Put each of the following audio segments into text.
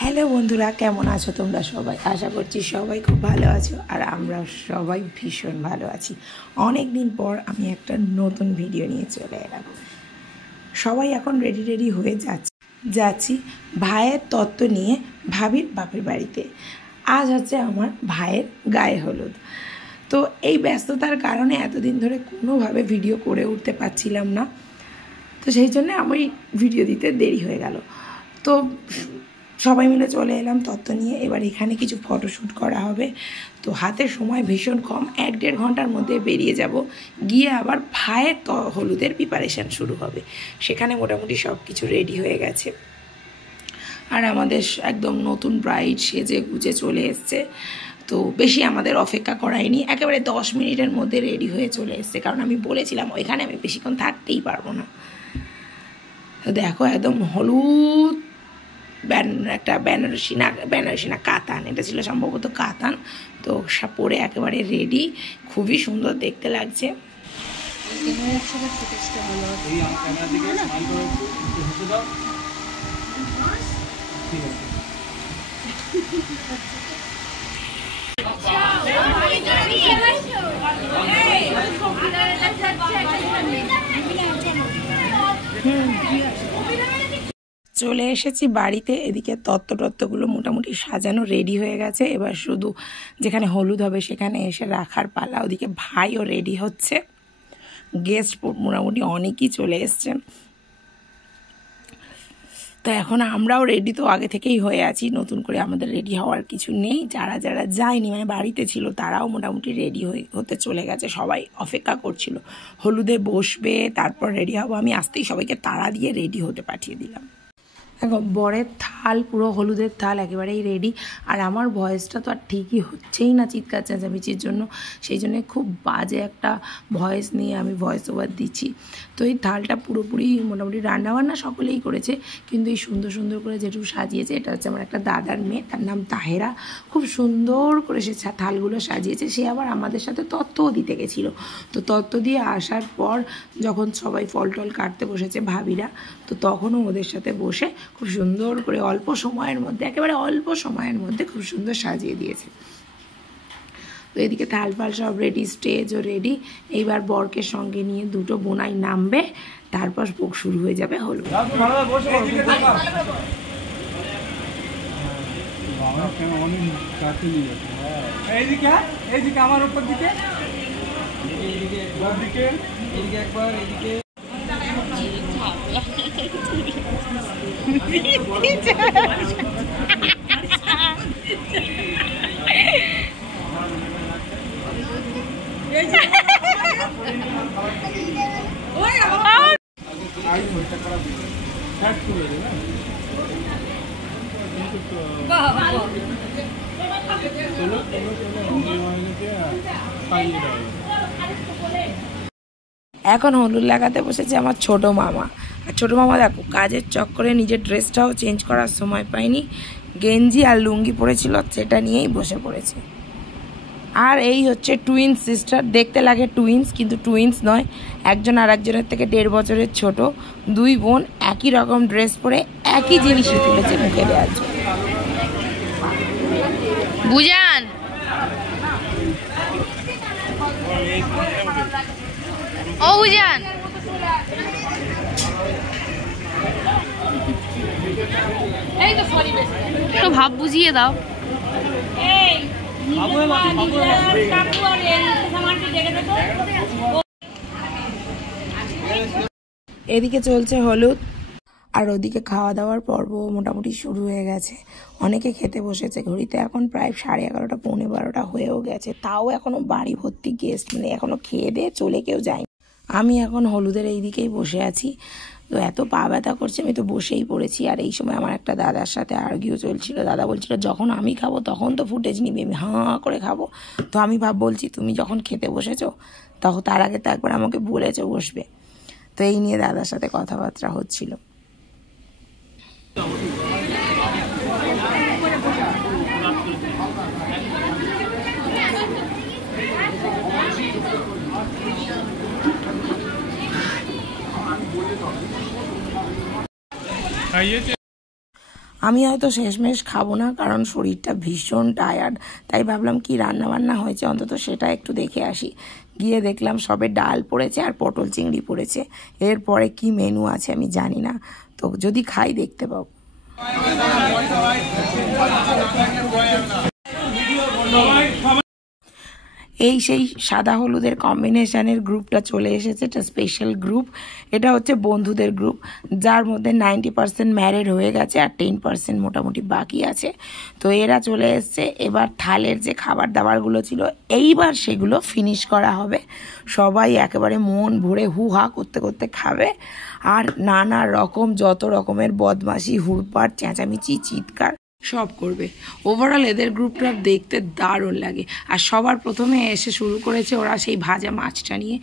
Hello বন্ধুরা, কেমন আছো তোমরা সবাই? আশা করছি সবাই খুব ভালো আছো, আর আমরা সবাই ভীষণ ভালো আছি। অনেক দিন পর আমি একটা নতুন ভিডিও নিয়ে চলে এলাম। সবাই এখন রেডি হয়ে যাচ্ছি ভাইয়ের তত্ত্ব নিয়ে ভাবির বাপের বাড়িতে। আজ হচ্ছে আমার ভাইয়ের গায়ে হলুদ। তো এই ব্যস্ততার কারণে এতদিন ধরে কোনোভাবে ভিডিও করে উঠতে পারছিলাম না, তো সেই জন্য আমি ভিডিও দিতে দেরি হয়ে গেল। তো সবাই মিলে চলে এলাম তত্ত্ব নিয়ে। এবার এখানে কিছু ফটোশ্যুট করা হবে, তো হাতের সময় ভীষণ কম, 1-1.5 ঘন্টার মধ্যে বেরিয়ে যাব। গিয়ে আবার ভাইয়ের হলুদের প্রিপারেশান শুরু হবে। সেখানে মোটামুটি সব কিছু রেডি হয়ে গেছে, আর আমাদের একদম নতুন ব্রাইড সেজে গুজে চলে এসছে। তো বেশি আমাদের অপেক্ষা করায়নি, একেবারে 10 মিনিটের মধ্যে রেডি হয়ে চলে এসছে, কারণ আমি বলেছিলাম ওইখানে আমি বেশিক্ষণ থাকতেই পারবো না। তো দেখো একদম হলুদ একটা বেনারসি না কাতান, এটা ছিল সম্ভবত কাতান। তো পরে একেবারে রেডি, খুবই সুন্দর দেখতে লাগছে। চলে এসেছি বাড়িতে। এদিকে তত্ত্বগুলো মোটামুটি সাজানো রেডি হয়ে গেছে। এবার শুধু যেখানে হলুদ হবে সেখানে এসে রাখার পালা। ওদিকে ভাইও রেডি হচ্ছে, গেস্ট মোটামুটি অনেকই চলে এসছে। তো এখন আমরাও রেডি তো আগে থেকেই হয়ে আছি, নতুন করে আমাদের রেডি হওয়ার কিছু নেই। যারা যায়নি মানে বাড়িতে ছিল তারাও মোটামুটি রেডি হতে চলে গেছে। সবাই অপেক্ষা করছিল হলুদে বসবে, তারপর রেডি হবো। আমি আসতেই সবাইকে তাড়া দিয়ে রেডি হতে পাঠিয়ে দিলাম। এখন বরের থাল, পুরো হলুদের থাল একেবারেই রেডি। আর আমার ভয়েসটা তো আর ঠিকই হচ্ছেই না চিৎকার চেঁচামেচির জন্য, সেই জন্যে খুব বাজে একটা ভয়েস নিয়ে আমি ভয়েস ওভার দিচ্ছি। তো এই থালটা পুরোপুরি মোটামুটি রান্নাবান্না সকলেই করেছে, কিন্তু এই সুন্দর করে যেটুকু সাজিয়েছে এটা হচ্ছে আমার একটা দাদার মেয়ে, তার নাম তাহেরা। খুব সুন্দর করে সে থালগুলো সাজিয়েছে। সে আবার আমাদের সাথে তত্ত্বও দিতে গেছিলো। তো তত্ত্ব দিয়ে আসার পর যখন সবাই ফল টল কাটতে বসেছে ভাবিরা, তো তখনও ওদের সাথে বসে খুব সুন্দর করে একেবারে অল্প সময়ের মধ্যে খুব সুন্দর সাজিয়ে দিয়েছে। তো এদিকে থাল ফাল সব রেডি, স্টেজও রেডি। এইবার বরকে সঙ্গে নিয়ে দুটো বোনাই নামবে, তারপর ভোগ শুরু হয়ে যাবে হলুদ। এইদিকে আমার উপর দিকে একবার এইদিকে এখন হলুদ লাগাতে বসেছে আমার ছোট মামা। আর ছোটো মামা দেখো কাজের চক্করে নিজের ড্রেসটাও চেঞ্জ করার সময় পায়নি, গেঞ্জি আর লুঙ্গি পরেছিল, সেটা নিয়েই বসে পড়েছে। আর এই হচ্ছে টুইন্স সিস্টার, দেখতে লাগে টুইন্স কিন্তু টুইন্স নয়, একজন আর একজনের থেকে 1.5 বছরের ছোট। দুই বোন একই রকম ড্রেস পরে একই জিনিসই তুলেছে মুখে দেওয়ার জন্য। বুঝান ও বুঝান, তো ভাব বুঝিয়ে দাও। এদিকে চলছে হলুদ, আর ওদিকে খাওয়া দাওয়ার পর্ব মোটামুটি শুরু হয়ে গেছে। অনেকে খেতে বসেছে। ঘড়িতে এখন প্রায় 11:30 পৌনে 12টা হয়েও গেছে, তাও এখনো বাড়ি ভর্তি গেস্ট, মানে এখনো খেয়ে দিয়ে চলে কেউ যায়নি। আমি এখন হলুদের এই দিকেই বসে আছি। তো এত পা ব্যথা করছে, আমি তো বসেই পড়েছি। আর এই সময় আমার একটা দাদার সাথে আর্গিউ চলছিল। দাদা বলছিল যখন আমি খাবো তখন তো ফুটেজ নিবি, আমি হাঁ করে খাবো। তো আমি বলছি তুমি যখন খেতে বসেছো তখন তার আগে তো একবার আমাকে বলেছো বসবে। তো এই নিয়ে দাদার সাথে কথাবার্তা হচ্ছিল। আমি হয়তো শেষমেশ খাবো না, কারণ শরীরটা ভীষণ টায়ার্ড। তাই ভাবলাম কি রান্না বান্না হয়েছে অন্তত সেটা একটু দেখে আসি। গিয়ে দেখলাম সবে ডাল পড়েছে আর পটল চিংড়ি পড়েছে। এরপরে কি মেনু আছে আমি জানি না, তো যদি খাই দেখতে পাবো। এই সেই সাদা হলুদের কম্বিনেশনের গ্রুপটা চলে এসেছে, এটা স্পেশাল গ্রুপ। এটা হচ্ছে বন্ধুদের গ্রুপ, যার মধ্যে 90% ম্যারিড হয়ে গেছে আর 10% মোটামুটি বাকি আছে। তো এরা চলে এসছে। এবার থালের যে খাবার দাবারগুলো ছিল এইবার সেগুলো ফিনিশ করা হবে। সবাই একেবারে মন ভরে হু হা করতে করতে খাবে, আর নানা রকম যত রকমের বদমাশি, হুড়পাড়, চেঁচামেচি, চিৎকার সব করবে। ওভারঅল এদের গ্রুপটা দেখতে দারুণ লাগে। আর সবার প্রথমে এসে শুরু করেছে ওরা সেই ভাজা মাছটা নিয়ে,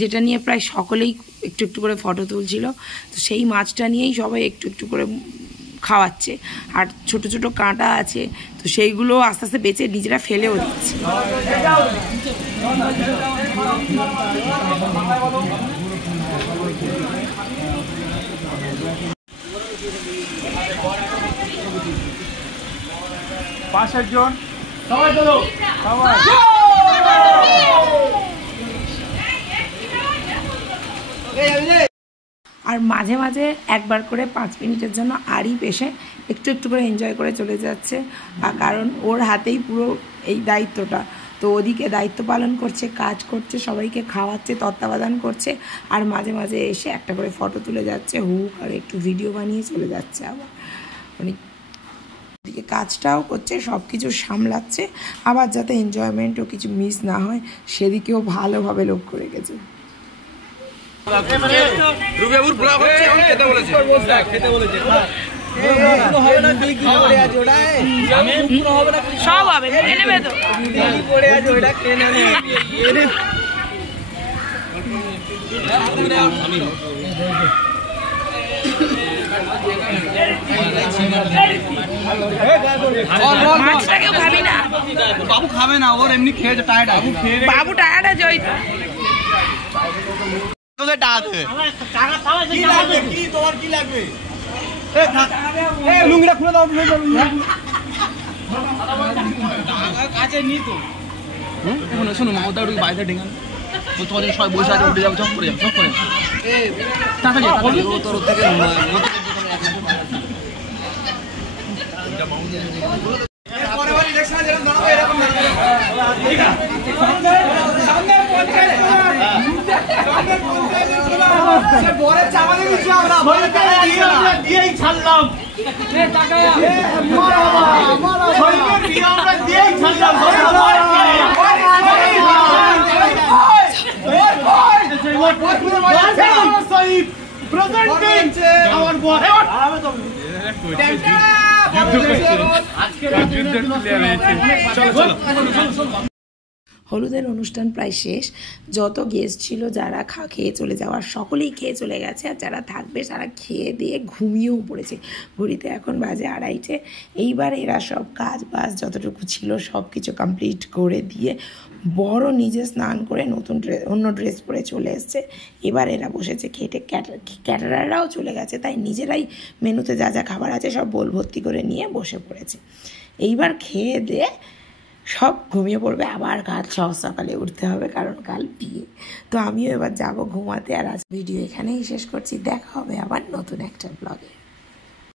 যেটা নিয়ে প্রায় সকলেই একটু একটু করে ফটো তুলছিল। তো সেই মাছটা নিয়েই সবাই একটু একটু করে খাওয়াচ্ছে। আর ছোট ছোট কাঁটা আছে, তো সেইগুলো আস্তে আস্তে বেঁচে নিজেরা ফেলেও দিচ্ছে। পাশের জন সবাই চলো, সবাই আর মাঝে মাঝে একবার করে 5 মিনিটের জন্য আরিফ এসে একটু একটু করে এনজয় করে চলে যাচ্ছে, কারণ ওর হাতেই পুরো এই দায়িত্বটা। তো ওদিকে দায়িত্ব পালন করছে, কাজ করছে, সবাইকে খাওয়াচ্ছে, তত্ত্বাবধান করছে, আর মাঝে মাঝে এসে একটা করে ফটো তুলে যাচ্ছে, হুক আর একটু ভিডিও বানিয়ে চলে যাচ্ছে। আবার মানে দিকে কাজটাও করছে, সব কিছু সামলাচ্ছে, আবার যাতে এনজয়মেন্টও কিছু মিস না হয় সেদিকেও ভালোভাবে লক্ষ্য রেখেছে। সব হবে মাছটাকেও খাবি না, বাবু খাবে না, ওর এমনি খেয়েছে, টায়ার্ড আছে, বাবু টায়ার্ড আছে। ওই তোদের টাকা কি তোমার কি লাগবে? লুঙ্গিটা খুলে দাও, কাছে নি তো। শোনো মা, ওটা বাইরে ডেঙ্গান তো তোমাদের সবাই বসে আছে, উঠে যাবো, চপ করে যাবো, চপ করে তোর থেকে দিয়েই ছাড়লাম, হলুদের অনুষ্ঠান প্রায় শেষ। যত গেস্ট ছিল যারা খেয়ে চলে যাওয়ার সকলেই খেয়ে চলে গেছে, আর যারা থাকবে তারা খেয়ে দিয়ে ঘুমিয়েও পড়েছে। ঘড়িতে এখন বাজে 2:30। এইবার এরা সব কাজ বাজ যতটুকু ছিল সব কিছু কমপ্লিট করে দিয়ে বড় নিজে স্নান করে নতুন অন্য ড্রেস পরে চলে এসছে। এবার এরা বসেছে খেতে। ক্যাটারাররাও চলে গেছে, তাই নিজেরাই মেনুতে যা যা খাবার আছে সব বোল ভর্তি করে নিয়ে বসে পড়েছে। এইবার খেয়ে দিয়ে সব ঘুমিয়ে পড়বে, আবার কাল সকালে উঠতে হবে, কারণ কাল বিয়ে। তো আমিও এবার যাব ঘুমাতে। আর আজ ভিডিও এখানেই শেষ করছি, দেখা হবে আবার নতুন একটা ব্লগে।